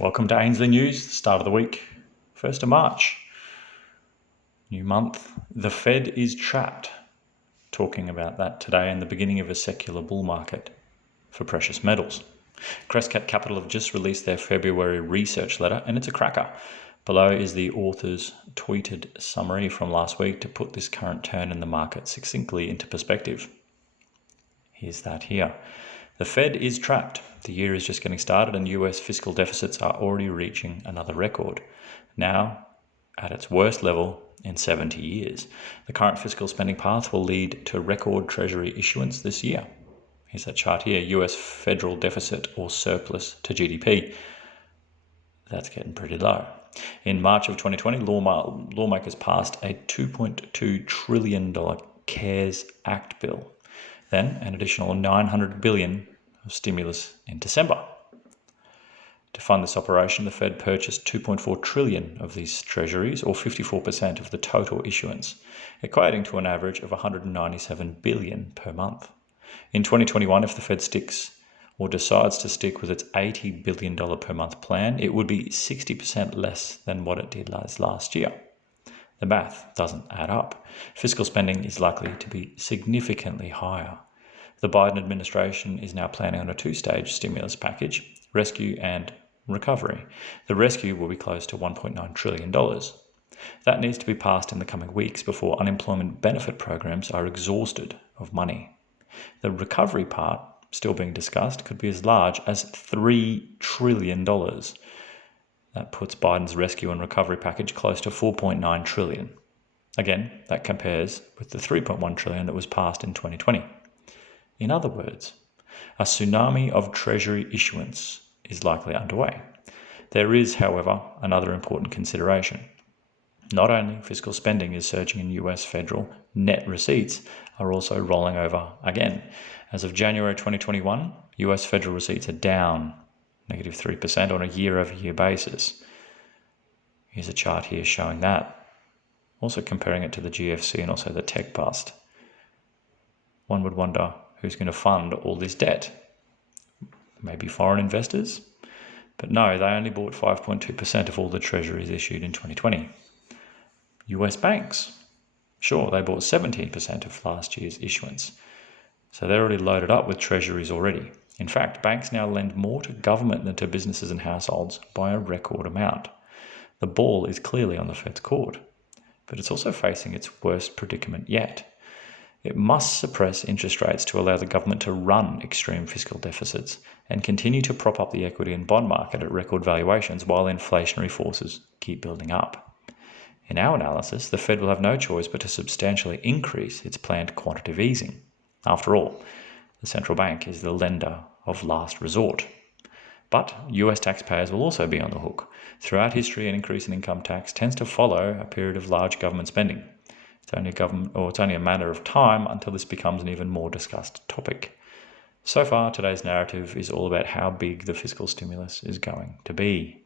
Welcome to Ainsley News, start of the week, 1st of March. New month. The Fed is trapped. Talking about that today and the beginning of a secular bull market for precious metals. Crescat Capital have just released their February research letter, and it's a cracker. Below is the author's tweeted summary from last week to put this current turn in the market succinctly into perspective. Here's that here. The Fed is trapped. The year is just getting started and US fiscal deficits are already reaching another record, now at its worst level in 70 years. The current fiscal spending path will lead to record Treasury issuance this year. Here's that chart here, US federal deficit or surplus to GDP. That's getting pretty low. In March of 2020, lawmakers passed a $2.2 trillion CARES Act bill. Then an additional $900 billion of stimulus in December. To fund this operation, the Fed purchased $2.4 trillion of these treasuries, or 54% of the total issuance, equating to an average of $197 billion per month. In 2021, if the Fed sticks or decides to stick with its $80 billion per month plan, it would be 60% less than what it did last year. The math doesn't add up. Fiscal spending is likely to be significantly higher. The Biden administration is now planning on a two-stage stimulus package, rescue and recovery. The rescue will be close to $1.9 trillion. That needs to be passed in the coming weeks before unemployment benefit programs are exhausted of money. The recovery part, still being discussed, could be as large as $3 trillion. That puts Biden's rescue and recovery package close to $4.9 trillion. Again, that compares with the $3.1 trillion that was passed in 2020. In other words, a tsunami of Treasury issuance is likely underway. There is, however, another important consideration. Not only fiscal spending is surging in US federal, net receipts are also rolling over again. As of January 2021, US federal receipts are down negative 3% on a year-over-year basis. Here's a chart here showing that. Also comparing it to the GFC and also the tech bust. One would wonder who's going to fund all this debt. Maybe foreign investors? But no, they only bought 5.2% of all the treasuries issued in 2020. US banks? Sure, they bought 17% of last year's issuance. So they're already loaded up with treasuries already. In fact, banks now lend more to government than to businesses and households by a record amount. The ball is clearly on the Fed's court, but it's also facing its worst predicament yet. It must suppress interest rates to allow the government to run extreme fiscal deficits and continue to prop up the equity and bond market at record valuations while inflationary forces keep building up. In our analysis, the Fed will have no choice but to substantially increase its planned quantitative easing. After all, the central bank is the lender of last resort. But US taxpayers will also be on the hook. Throughout history, an increase in income tax tends to follow a period of large government spending. It's only a matter of time until this becomes an even more discussed topic. So far, today's narrative is all about how big the fiscal stimulus is going to be.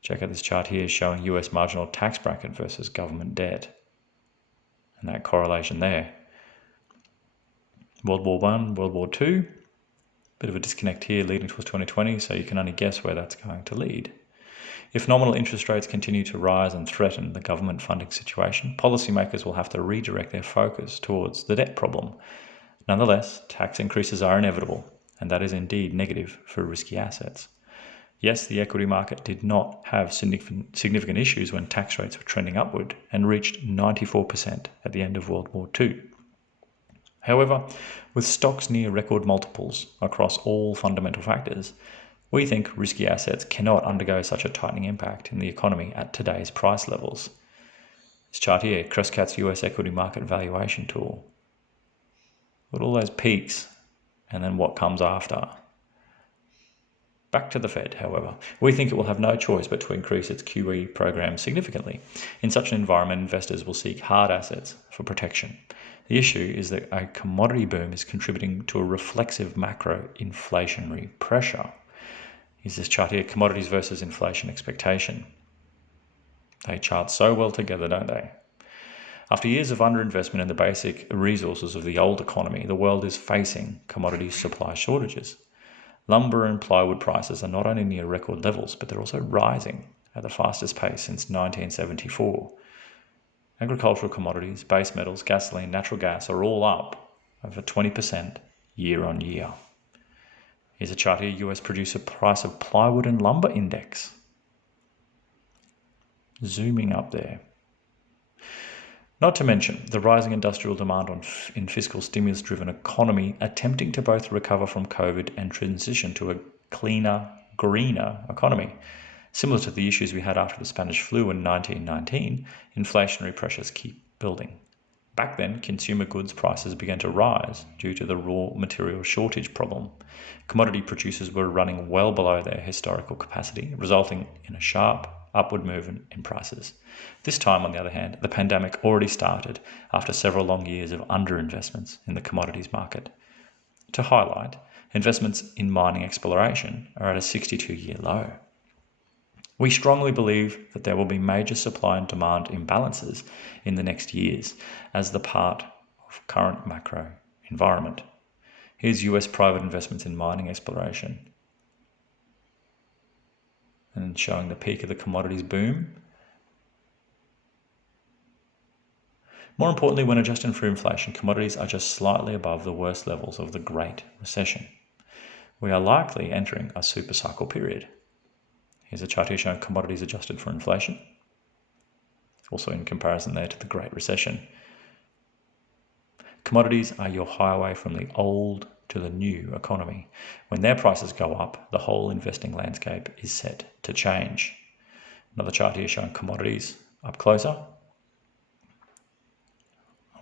Check out this chart here showing US marginal tax bracket versus government debt. And that correlation there. World War I, World War II, bit of a disconnect here leading towards 2020, so you can only guess where that's going to lead. If nominal interest rates continue to rise and threaten the government funding situation, policymakers will have to redirect their focus towards the debt problem. Nonetheless, tax increases are inevitable, and that is indeed negative for risky assets. Yes, the equity market did not have significant issues when tax rates were trending upward and reached 94% at the end of World War II. However, with stocks near record multiples across all fundamental factors, we think risky assets cannot undergo such a tightening impact in the economy at today's price levels. This chart here, Crescat's US equity market valuation tool. Look at all those peaks and then what comes after. Back to the Fed, however. We think it will have no choice but to increase its QE program significantly. In such an environment, investors will seek hard assets for protection. The issue is that a commodity boom is contributing to a reflexive macro inflationary pressure. Here's this chart here, commodities versus inflation expectation. They chart so well together, don't they? After years of underinvestment in the basic resources of the old economy, the world is facing commodity supply shortages. Lumber and plywood prices are not only near record levels, but they're also rising at the fastest pace since 1974. Agricultural commodities, base metals, gasoline, natural gas are all up over 20% year on year. Here's a chart here, US producer price of plywood and lumber index. Zooming up there. Not to mention the rising industrial demand in fiscal stimulus-driven economy attempting to both recover from COVID and transition to a cleaner, greener economy. Similar to the issues we had after the Spanish flu in 1919, inflationary pressures keep building. Back then, consumer goods prices began to rise due to the raw material shortage problem. Commodity producers were running well below their historical capacity, resulting in a sharp upward movement in prices. This time, on the other hand, the pandemic already started after several long years of underinvestments in the commodities market. To highlight, investments in mining exploration are at a 62-year low. We strongly believe that there will be major supply and demand imbalances in the next years as the part of current macro environment. Here's US private investments in mining exploration, and showing the peak of the commodities boom. More importantly, when adjusting for inflation, commodities are just slightly above the worst levels of the Great Recession. We are likely entering a super cycle period. Here's a chart here showing commodities adjusted for inflation, also in comparison there to the Great Recession. Commodities are your highway from the old to the new economy. When their prices go up, the whole investing landscape is set to change. Another chart here showing commodities up closer. Are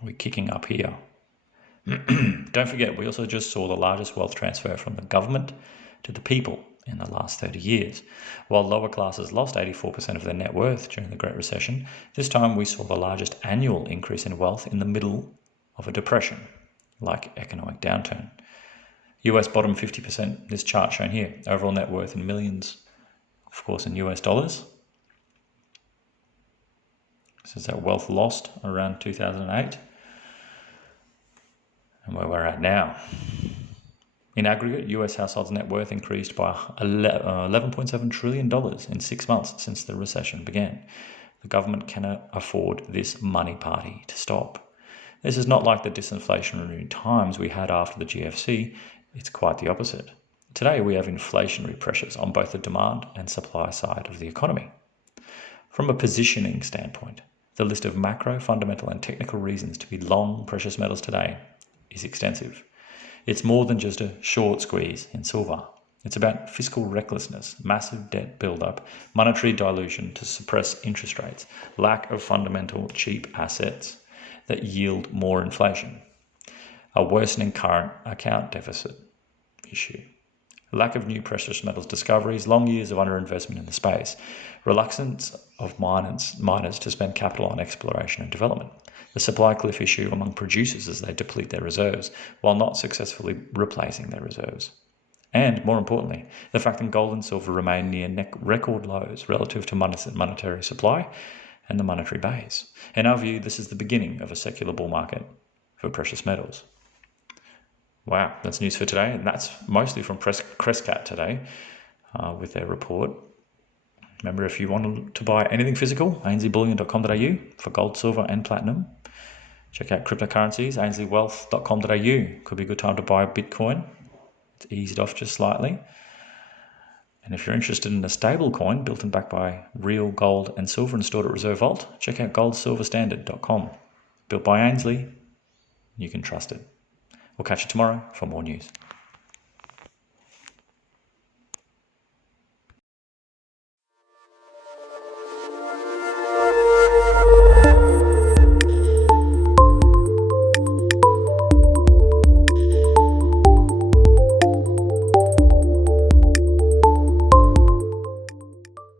we kicking up here? Don't forget, we also just saw the largest wealth transfer from the government to the people in the last 30 years. While lower classes lost 84% of their net worth during the Great Recession, this time we saw the largest annual increase in wealth in the middle of a depression, like economic downturn. US bottom 50%, this chart shown here, overall net worth in millions, of course in US dollars. This is that wealth lost around 2008 and where we're at now. In aggregate, US households' net worth increased by $11.7 trillion in 6 months since the recession began. The government cannot afford this money party to stop. This is not like the disinflationary times we had after the GFC. It's quite the opposite. Today we have inflationary pressures on both the demand and supply side of the economy. From a positioning standpoint, the list of macro, fundamental and technical reasons to be long precious metals today is extensive. It's more than just a short squeeze in silver. It's about fiscal recklessness, massive debt buildup, monetary dilution to suppress interest rates, lack of fundamental cheap assets that yield more inflation, a worsening current account deficit issue, lack of new precious metals discoveries, long years of underinvestment in the space, reluctance of miners to spend capital on exploration and development, the supply cliff issue among producers as they deplete their reserves while not successfully replacing their reserves. And more importantly, the fact that gold and silver remain near record lows relative to monetary supply and the monetary base. In our view, this is the beginning of a secular bull market for precious metals. Wow, that's news for today, and that's mostly from Crescat today with their report. Remember, if you want to buy anything physical, ainsleyBullion.com.au for gold, silver and platinum. Check out cryptocurrencies, ainsleywealth.com.au. Could be a good time to buy Bitcoin. It's eased off just slightly. And if you're interested in a stable coin built and backed by real gold and silver and stored at Reserve Vault, check out goldsilverstandard.com. Built by Ainsley, you can trust it. We'll catch you tomorrow for more news.